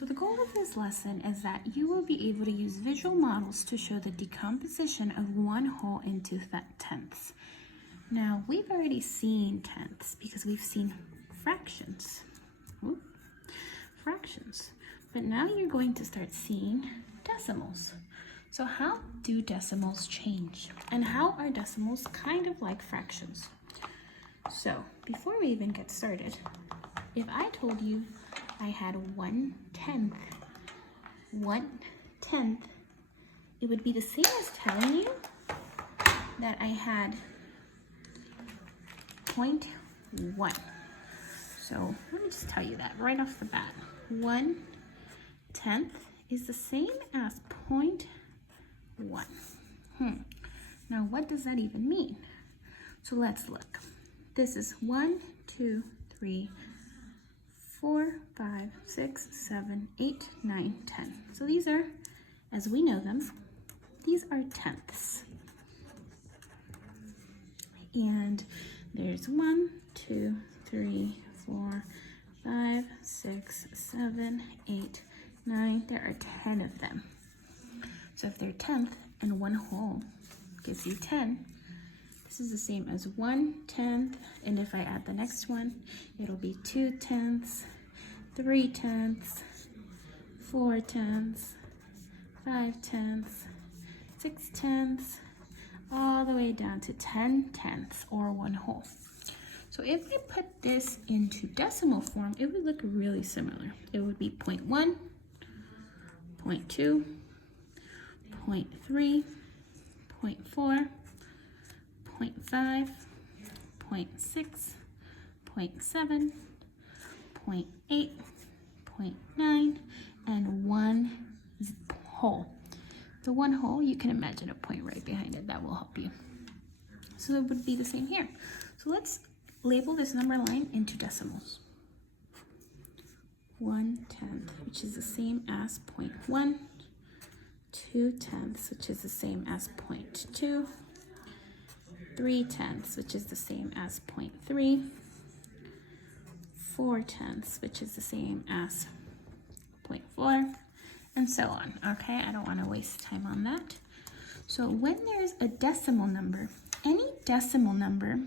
So the goal of this lesson is that you will be able to use visual models to show the decomposition of one whole into tenths. Now, we've already seen tenths because we've seen fractions. Fractions. But now you're going to start seeing decimals. So how do decimals change? And how are decimals kind of like fractions? So before we even get started, if I told you I had 1/10, it would be the same as telling you that I had 0.1. So let me just tell you that right off the bat. 1/10 is the same as 0.1. Now what does that even mean? So let's look. This is 1, 2, 3, 4, 5, 6, 7, 8, 9, 10. So these are, as we know them, these are tenths. And there's 1, 2, 3, 4, 5, 6, 7, 8, 9. There are 10 of them. So if they're tenth and one whole gives you 10, this is the same as 1/10, and if I add the next one, it'll be 2/10, 3/10, 4/10, 5/10, 6/10, all the way down to 10/10 or one whole. So if I put this into decimal form, it would look really similar. It would be 0.1, 0.2, 0.3, 0.4, 0.5, 0.6, 0.7, 0.8, 0.9, and one whole. The one whole, you can imagine a point right behind it. That will help you. So it would be the same here. So let's label this number line into decimals. 1/10, which is the same as 0.1, 2/10, which is the same as 0.2, 3/10, which is the same as 0.3, 4/10, which is the same as 0.4, and so on. Okay, I don't want to waste time on that. So when there's a decimal number, any decimal number,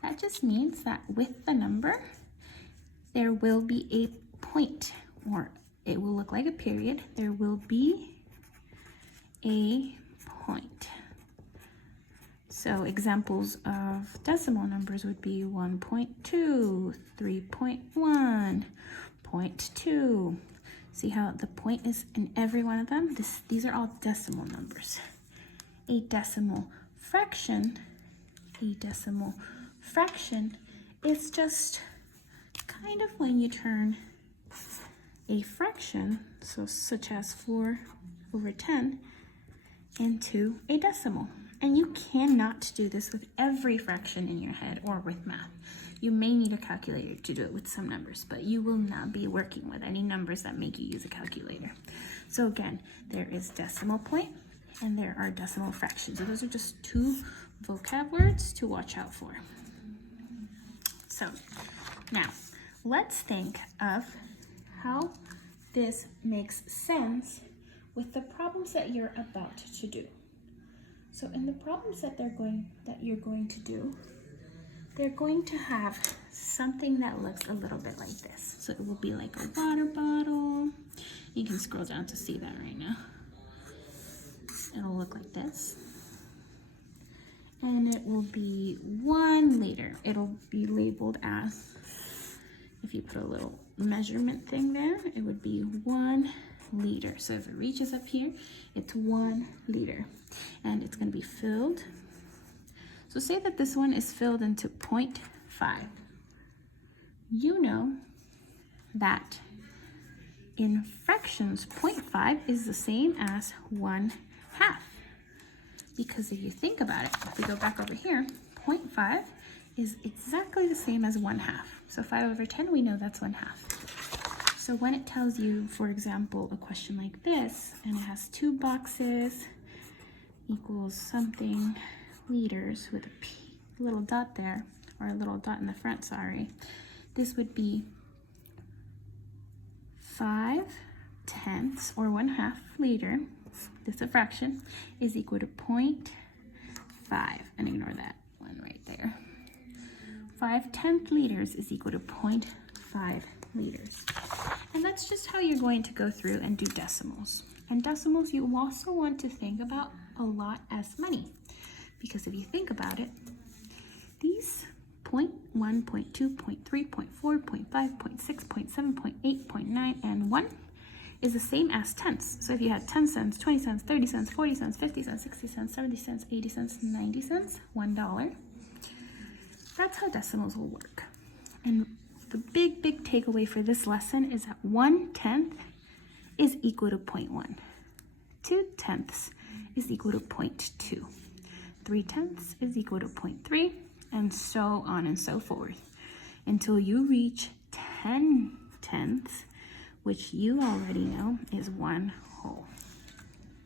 that just means that with the number, there will be a point, or it will look like a period. There will be a point. So examples of decimal numbers would be 1.2, 3.1, 0.2. See how the point is in every one of them? These are all decimal numbers. A decimal fraction is just kind of when you turn a fraction, so such as 4/10, into a decimal. And you cannot do this with every fraction in your head or with math. You may need a calculator to do it with some numbers, but you will not be working with any numbers that make you use a calculator. So again, there is decimal point and there are decimal fractions. So those are just two vocab words to watch out for. So now let's think of how this makes sense with the problems that you're about to do. So in the problems that you're going to do, they're going to have something that looks a little bit like this. So it will be like a water bottle. You can scroll down to see that right now. It'll look like this. And it will be 1 liter. It'll be labeled as, if you put a little measurement thing there, it would be 1 liter. So if it reaches up here, it's 1 liter. And it's going to be filled. So say that this one is filled into 0.5. You know that in fractions, 0.5 is the same as 1/2. Because if you think about it, if we go back over here, 0.5 is exactly the same as 1/2. So 5/10, we know that's 1/2. So when it tells you, for example, a question like this, and it has 2 boxes, equals something liters with a little dot there, or a little dot in the front, sorry. This would be 5/10 or 1/2 liter, this is a fraction, is equal to 0.5, and ignore that one right there. 5/10 liters is equal to 0.5 liters. And that's just how you're going to go through and do decimals. And decimals, you also want to think about a lot as money. Because if you think about it, these 0.1, 0.2, 0.3, 0.4, 0.5, 0.6, 0.7, 0.8, 0.9, and 1 is the same as tenths. So if you had 10 cents, 20 cents, 30 cents, 40 cents, 50 cents, 60 cents, 70 cents, 80 cents, 90 cents, $1, that's how decimals will work. And the big takeaway for this lesson is that 1/10 is equal to 0.1. 2/10 is equal to 0.2. 3/10 is equal to 0.3, and so on and so forth, until you reach 10/10, which you already know is 1 whole.